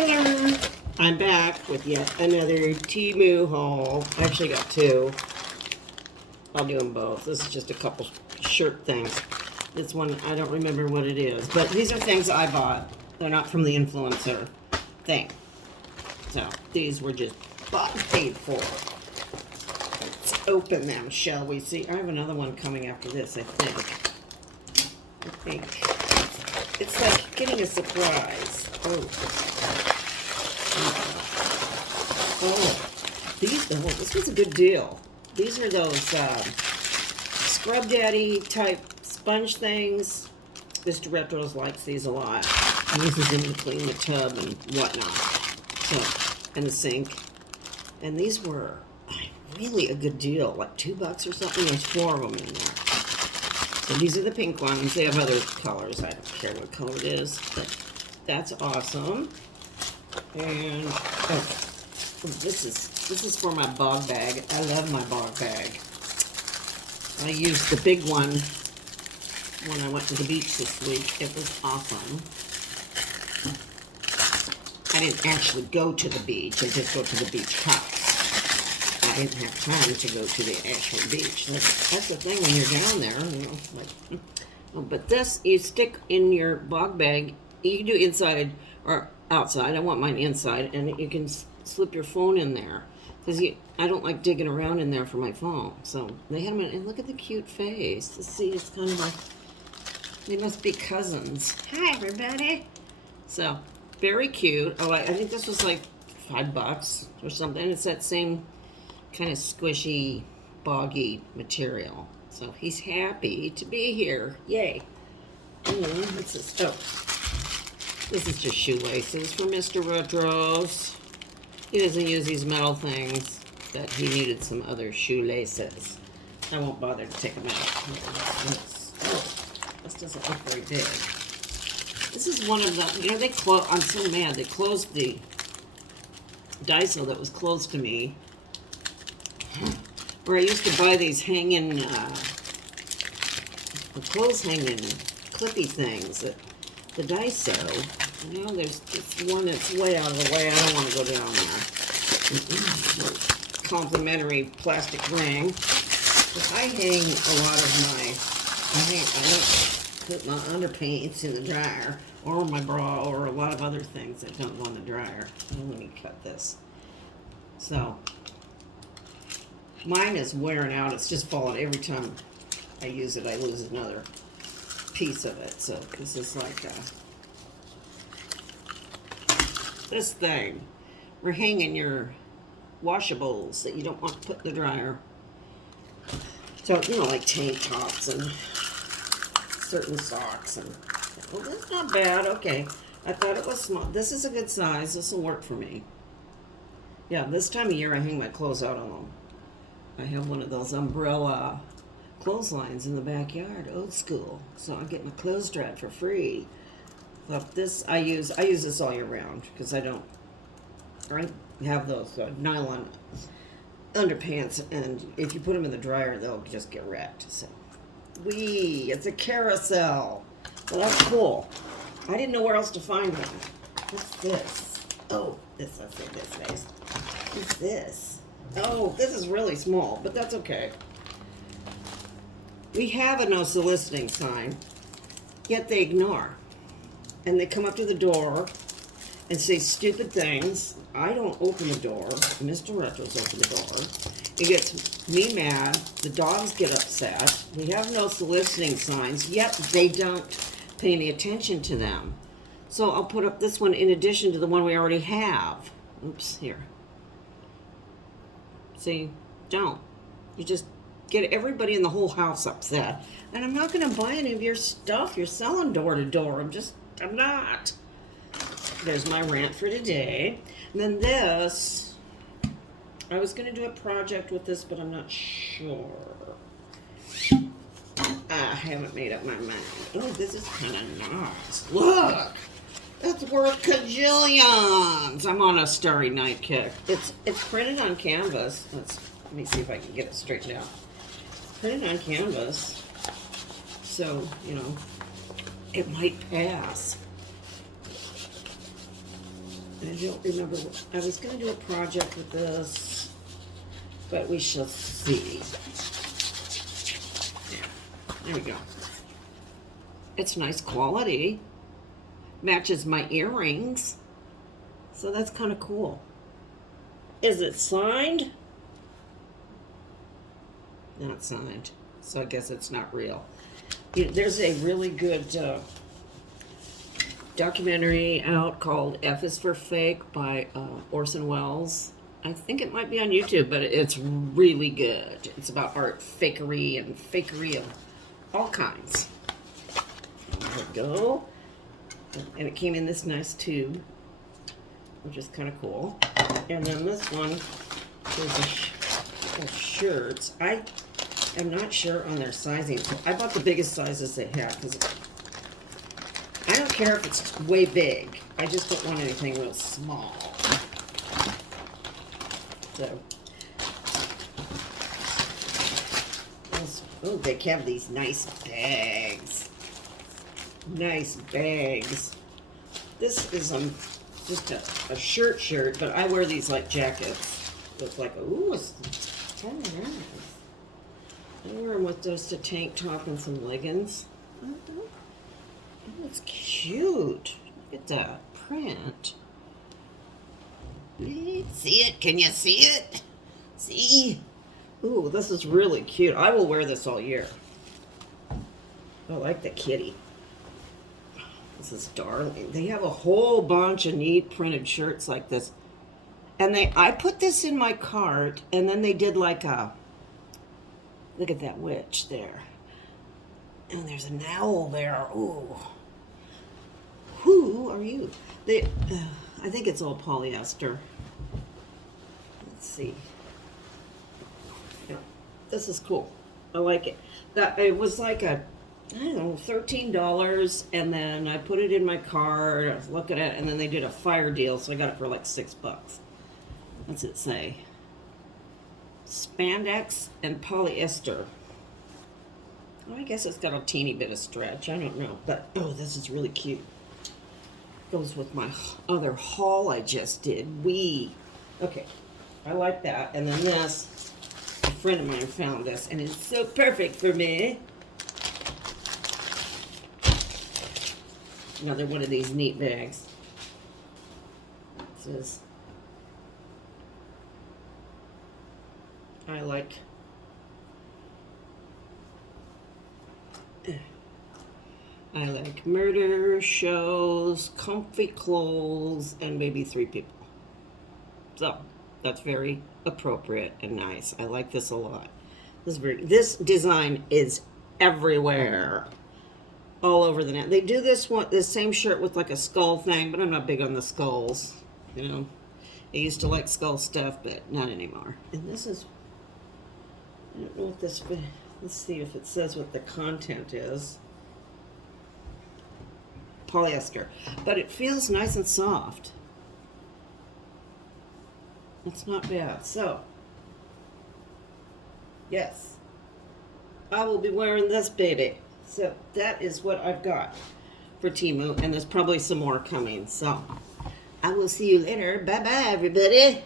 Hello! I'm back with yet another Temu haul. I actually got two. I'll do them both. This is just a couple shirt things. This one, I don't remember what it is. But these are things I bought. They're not from the influencer thing. So, these were just bought and paid for. Let's open them, shall we see? I have another one coming after this, I think. It's like getting a surprise. This was a good deal. These are those Scrub Daddy type sponge things. Mr. Retros likes these a lot. He uses them to clean the tub and whatnot. So, and the sink. And these were really a good deal, like $2 or something. There's 4 of them in there. So these are the pink ones. They have other colors. I don't care what color it is, but that's awesome. And this is for my bog bag. I love my bog bag. I used the big one when I went to the beach this week. It was awesome. I didn't actually go to the beach. I just go to the beach house. I didn't have time to go to the actual beach. That's the thing when you're down there, you know. Like, but this you stick in your bog bag. You can do inside or outside. I want mine inside, and you can slip your phone in there because I don't like digging around in there for my phone. So they had them in, and look at the cute face. Let's see, it's kind of like they must be cousins. Hi, everybody. So very cute. Oh, I think this was like $5 or something. It's that same kind of squishy, boggy material. So he's happy to be here. Yay. What's this? Oh, this is just shoelaces for Mr. Retros. He doesn't use these metal things, but he needed some other shoelaces. I won't bother to take them out. This doesn't look very big. This is one of the, you know, they closed, I'm so mad, they closed the Daiso that was close to me, where I used to buy these hanging, the clothes hanging clippy things at the Daiso. You know, there's one that's way out of the way. I don't want to go down there. Complimentary plastic ring. But I hang a lot of my, I don't put my underpants in the dryer, or my bra, or a lot of other things that don't go in the dryer. Let me cut this. So, mine is wearing out. It's just falling every time I use it. I lose another piece of it. So this is like this thing. We're hanging your washables that you don't want to put in the dryer. So, you know, like tank tops and certain socks. And well, that's not bad. Okay. I thought it was small. This is a good size. This will work for me. Yeah, this time of year I hang my clothes out on them. I have one of those umbrella clotheslines in the backyard, old school. So I get my clothes dried for free. But this I use this all year round because I have those nylon underpants, and if you put them in the dryer, they'll just get wrecked. So, it's a carousel. Well, that's cool. I didn't know where else to find one. What's this? Oh, this. Let's say this face. What's this? Oh, this is really small, but that's okay. We have a no-soliciting sign, yet they ignore. And they come up to the door and say stupid things. I don't open the door. Mr. Retros open the door. It gets me mad. The dogs get upset. We have no soliciting signs, yet they don't pay any attention to them. So I'll put up this one in addition to the one we already have. Oops, here. See, don't. You just get everybody in the whole house upset. And I'm not going to buy any of your stuff. You're selling door to door. I'm not. There's my rant for today. And then this, I was going to do a project with this, but I'm not sure. I haven't made up my mind. Oh, this is kind of nice. Look! That's worth cajillions. I'm on a Starry Night kick. It's printed on canvas. Let me see if I can get it straightened out. It's printed on canvas. So, you know, it might pass. I don't remember. I was going to do a project with this, but we shall see. There we go. It's nice quality. Matches my earrings. So that's kind of cool. Is it signed? Not signed. So I guess it's not real. There's a really good documentary out called F is for Fake by Orson Welles. I think it might be on YouTube, but it's really good. It's about art fakery and fakery of all kinds. There we go. And it came in this nice tube, which is kind of cool. And then this one is shirts. I am not sure on their sizing. So I bought the biggest sizes they have because I don't care if it's way big. I just don't want anything real small. So, oh, they have these nice bags. Nice bags. This is just a shirt, but I wear these like jackets. It's like, ooh, it's kind of nice. I wear them with just a tank top and some leggings. Oh, it's cute. Look at that print. See it? Can you see it? See? Ooh, this is really cute. I will wear this all year. I like the kitty. This is darling. They have a whole bunch of neat printed shirts like this. And I put this in my cart, and then they did like a, look at that witch there. And there's an owl there. Ooh. Who are you? I think it's all polyester. Let's see. Yeah, this is cool. I like it. It was like I don't know, $13, and then I put it in my cart. I was looking at it, and then they did a fire deal, so I got it for like $6. What's it say? Spandex and polyester. Well, I guess it's got a teeny bit of stretch. I don't know, but oh, this is really cute. Goes with my other haul I just did. Okay, I like that. And then this, a friend of mine found this, and it's so perfect for me. Another one of these neat bags. It says, I like murder, shows, comfy clothes, and maybe 3 people. So that's very appropriate and nice. I like this a lot. This design is everywhere, all over the net. They do this same shirt with like a skull thing, but I'm not big on the skulls. You know, I used to like skull stuff, but not anymore. And this is, I don't know what this. Let's see if it says what the content is. Polyester, but it feels nice and soft. It's not bad. So, yes, I will be wearing this baby. So that is what I've got for Temu, and there's probably some more coming. So I will see you later. Bye bye, everybody.